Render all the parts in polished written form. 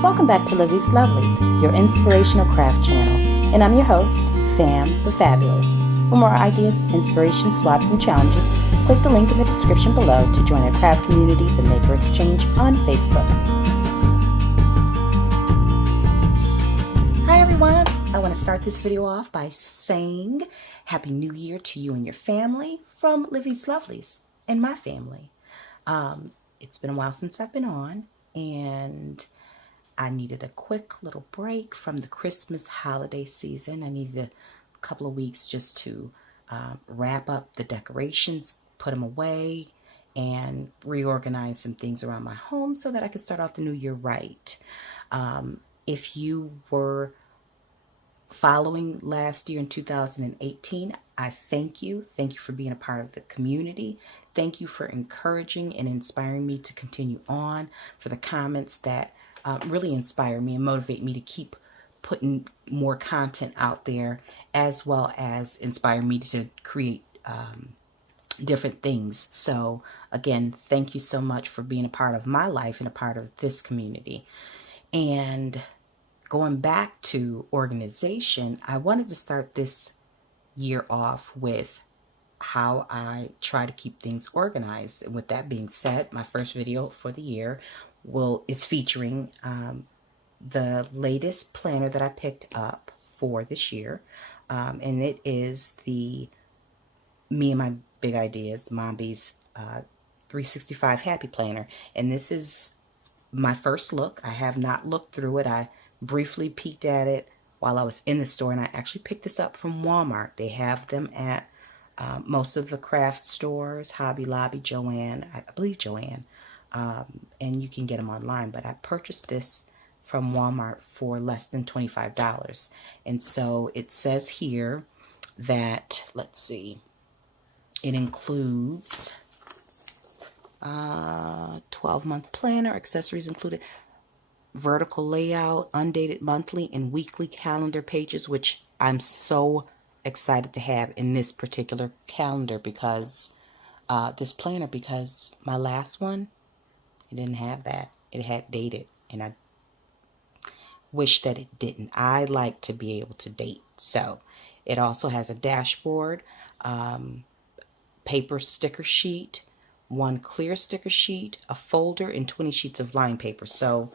Welcome back to Livy's Lovelies, your inspirational craft channel, and I'm your host, Fam the Fabulous. For more ideas, inspiration, swaps, and challenges, click the link in the description below to join our craft community, the Maker Exchange, on Facebook. Hi everyone! I want to start this video off by saying Happy New Year to you and your family from Livy's Lovelies and my family. It's been a while since I've been on, and I needed a quick little break from the Christmas holiday season. I needed a couple of weeks just to wrap up the decorations, put them away, and reorganize some things around my home so that I could start off the new year right. If you were following last year in 2018, I thank you. Thank you for being a part of the community. Thank you for encouraging and inspiring me to continue on, for the comments that really inspire me and motivate me to keep putting more content out there, as well as inspire me to create different things. So again, thank you so much for being a part of my life and a part of this community. And going back to organization, I wanted to start this year off with how I try to keep things organized. And with that being said, my first video for the year is featuring the latest planner that I picked up for this year, and it is the Me and My Big Ideas, the Mambi's 365 Happy Planner. And this is my first look. I have not looked through it. I briefly peeked at it while I was in the store, and I actually picked this up from Walmart. They have them at most of the craft stores, Hobby Lobby, Joann, I believe Joann, and you can get them online, but I purchased this from Walmart for less than $25. And so it says here that, let's see, it includes 12-month planner, accessories included, vertical layout, undated monthly and weekly calendar pages, which I'm so excited to have in this particular calendar, because this planner, because my last one, it didn't have that. It had dated, and I wish that it didn't. I like to be able to date. So it also has a dashboard, paper sticker sheet, one clear sticker sheet, a folder, and 20 sheets of line paper. So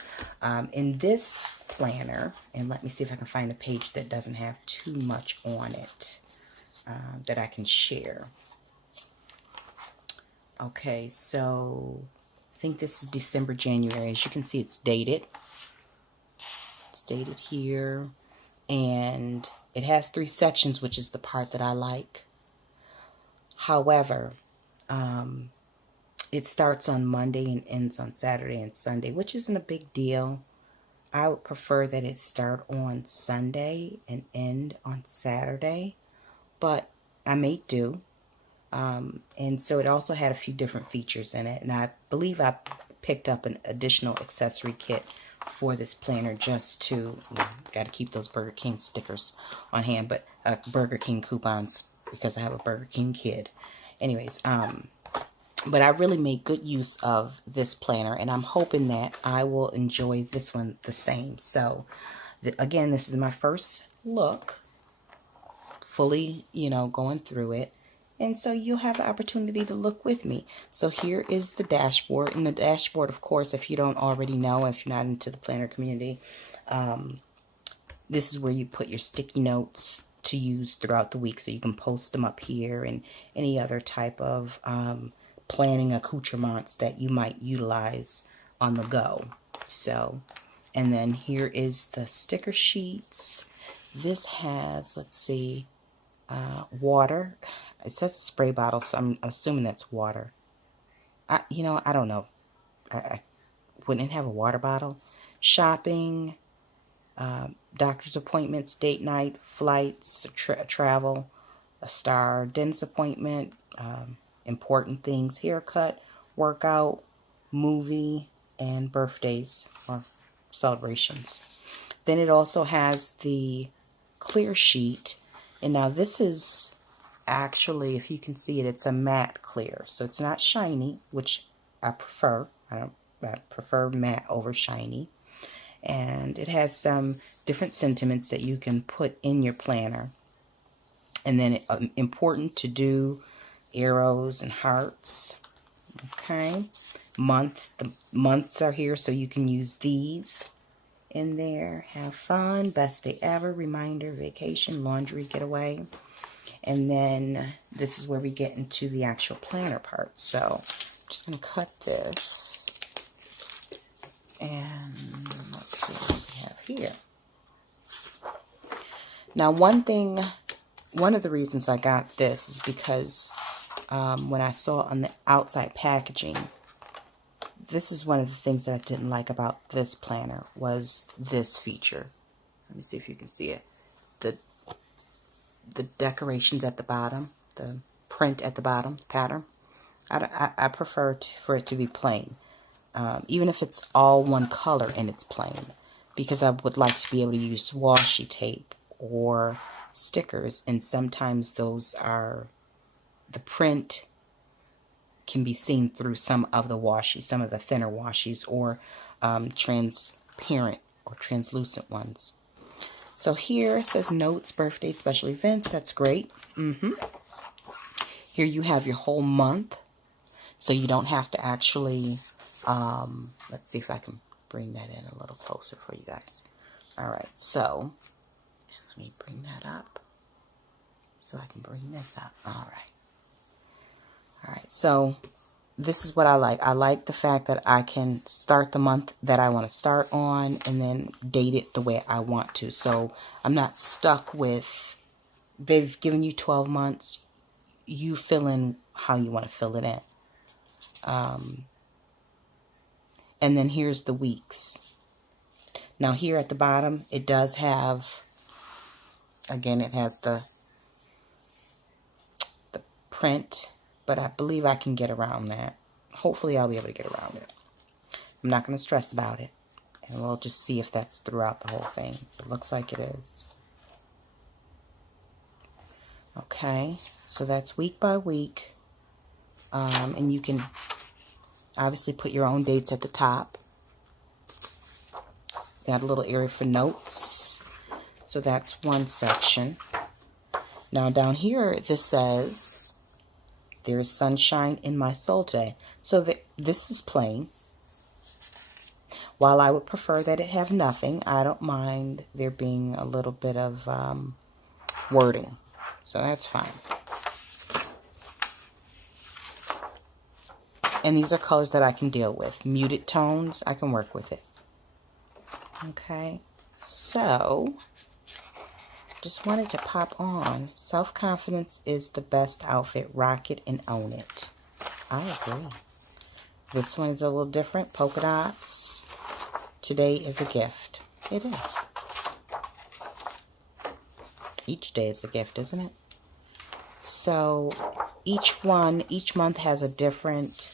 in this planner, and let me see if I can find a page that doesn't have too much on it that I can share. Okay, so I think this is December, January. As you can see, it's dated. It's dated here, and it has 3 sections, which is the part that I like. However, it starts on Monday and ends on Saturday and Sunday, which isn't a big deal. I would prefer that it start on Sunday and end on Saturday, but I may do. And so it also had a few different features in it, and I believe I picked up an additional accessory kit for this planner just to, got to keep those Burger King stickers on hand, but Burger King coupons, because I have a Burger King kid. Anyways, but I really made good use of this planner, and I'm hoping that I will enjoy this one the same. So again, this is my first look, fully, going through it. And so you'll have the opportunity to look with me. So here is the dashboard. And the dashboard, of course, if you don't already know, if you're not into the planner community, this is where you put your sticky notes to use throughout the week. So you can post them up here, and any other type of planning accoutrements that you might utilize on the go. So, and then here is the sticker sheets. This has, let's see, water. It says a spray bottle, so I'm assuming that's water. I don't know. I wouldn't have a water bottle. Shopping, doctor's appointments, date night, flights, travel, a star, dentist appointment, important things, haircut, workout, movie, and birthdays or celebrations. Then it also has the clear sheet, and now this is actually, if you can see it, it's a matte clear, so it's not shiny, which I prefer. I prefer matte over shiny. And it has some different sentiments that you can put in your planner. And then important to do arrows and hearts. Okay. The months are here, so you can use these in there. Have fun, best day ever, reminder, vacation, laundry, getaway. And then this is where we get into the actual planner part. So I'm just going to cut this. And let's see what we have here. Now, one of the reasons I got this is because when I saw on the outside packaging, this is one of the things that I didn't like about this planner, was this feature. Let me see if you can see it. The decorations at the bottom, the print at the bottom, the pattern. I prefer for it to be plain, even if it's all one color and it's plain, because I would like to be able to use washi tape or stickers, and sometimes those are, the print can be seen through some of the washi, some of the thinner washies, or transparent or translucent ones. So here it says notes, birthday, special events. That's great. Here you have your whole month, so you don't have to actually, let's see if I can bring that in a little closer for you guys. All right, so let me bring that up so I can bring this up. All right, so this is what I like. I like the fact that I can start the month that I want to start on and then date it the way I want to. So I'm not stuck with, they've given you 12 months. You fill in how you want to fill it in. And then here's the weeks. Now here at the bottom, it does have, again, it has the print, but I believe I can get around that. Hopefully I'll be able to get around it. I'm not going to stress about it. And we'll just see if that's throughout the whole thing. It looks like it is. Okay, so that's week by week. And you can obviously put your own dates at the top. Got a little area for notes. So that's one section. Now down here, this says, there is sunshine in my soul today. So this is plain. While I would prefer that it have nothing, I don't mind there being a little bit of wording. So that's fine. And these are colors that I can deal with. Muted tones, I can work with it. Okay, so just wanted to pop on. Self-confidence is the best outfit. Rock it and own it. I agree. This one is a little different. Polka dots. Today is a gift. It is. Each day is a gift, isn't it? So each month has a different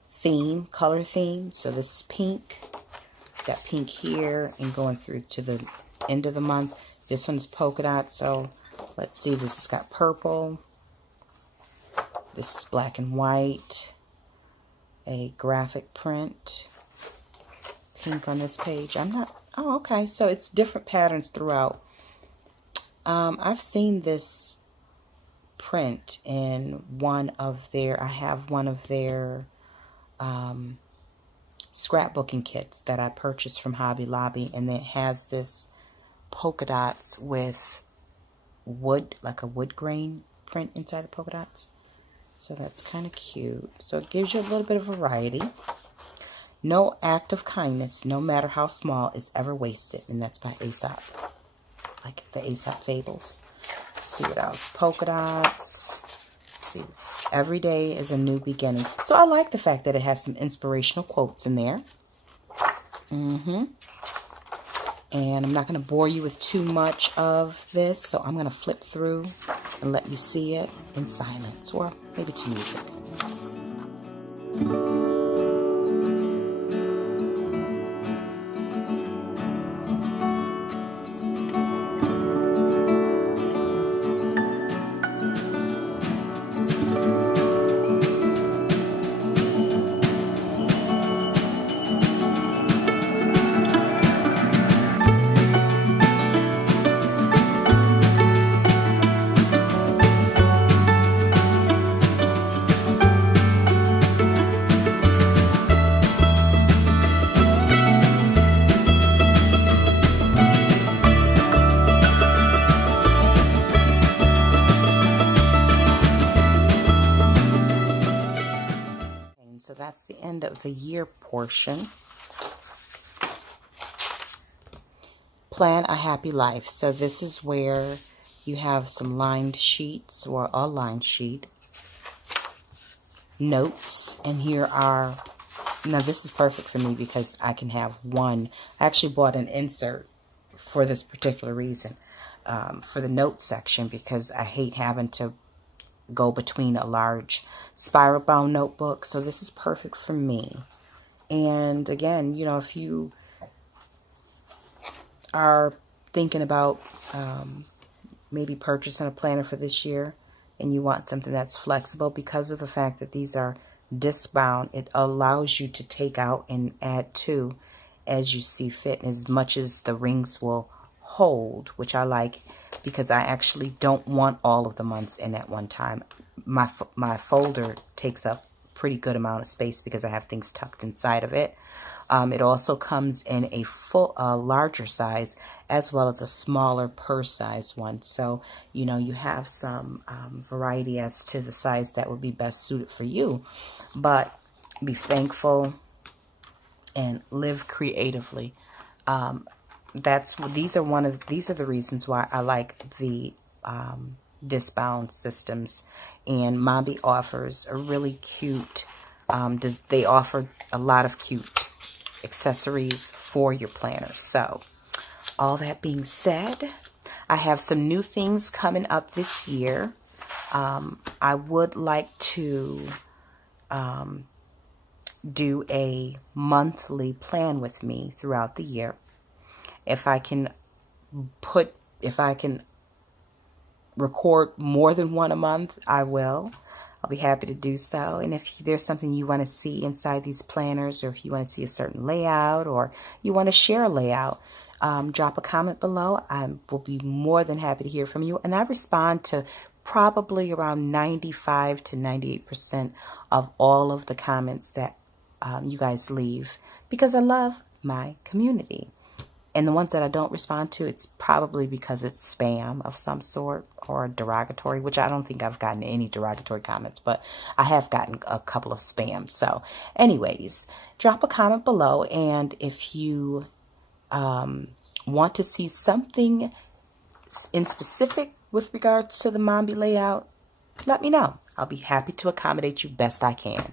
theme, color theme. So this is pink. Got pink here and going through to the end of the month. This one's polka dot, so let's see. This has got purple. This is black and white. A graphic print. Pink on this page. Oh, okay. So it's different patterns throughout. I've seen this print in I have one of their scrapbooking kits that I purchased from Hobby Lobby, and it has this polka dots with wood, like a wood grain print inside the polka dots. So that's kind of cute. So it gives you a little bit of variety. No act of kindness, no matter how small, is ever wasted. And that's by Aesop. Like the Aesop Fables. Let's see what else. Polka dots. Let's see. Every day is a new beginning. So I like the fact that it has some inspirational quotes in there. And I'm not going to bore you with too much of this, so I'm going to flip through and let you see it in silence, or maybe to music. end of the year portion. Plan a happy life. So this is where you have some lined sheets, or a lined sheet, notes, and here are, now this is perfect for me because I can have one. I actually bought an insert for this particular reason, for the note section, because I hate having to go between a large spiral bound notebook. So this is perfect for me. And again, you know, if you are thinking about maybe purchasing a planner for this year and you want something that's flexible, because of the fact that these are disc bound, it allows you to take out and add to as you see fit, as much as the rings will hold, which I like, because I actually don't want all of the months in at one time. My folder takes up a pretty good amount of space because I have things tucked inside of it. It also comes in a larger size, as well as a smaller purse size one. So, you know, you have some variety as to the size that would be best suited for you. But be thankful and live creatively. These are the reasons why I like the disc bound systems. And Mambi offers a really cute, they offer a lot of cute accessories for your planners. So all that being said, I have some new things coming up this year. I would like to do a monthly plan with me throughout the year. If I can record more than one a month, I will. I'll be happy to do so. And if there's something you want to see inside these planners, or if you want to see a certain layout, or you want to share a layout, drop a comment below. I will be more than happy to hear from you. And I respond to probably around 95 to 98% of all of the comments that you guys leave, because I love my community. And the ones that I don't respond to, it's probably because it's spam of some sort or derogatory, which I don't think I've gotten any derogatory comments, but I have gotten a couple of spam. So anyways, drop a comment below. And if you want to see something in specific with regards to the Mambi layout, let me know. I'll be happy to accommodate you best I can.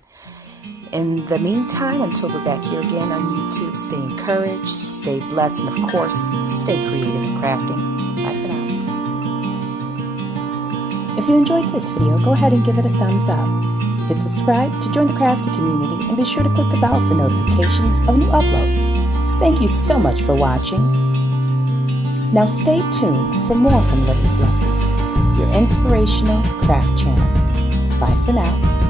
In the meantime, until we're back here again on YouTube, stay encouraged, stay blessed, and of course, stay creative and crafting. Bye for now. If you enjoyed this video, go ahead and give it a thumbs up. Hit subscribe to join the crafty community, and be sure to click the bell for notifications of new uploads. Thank you so much for watching. Now stay tuned for more from Livy's Lovelies, your inspirational craft channel. Bye for now.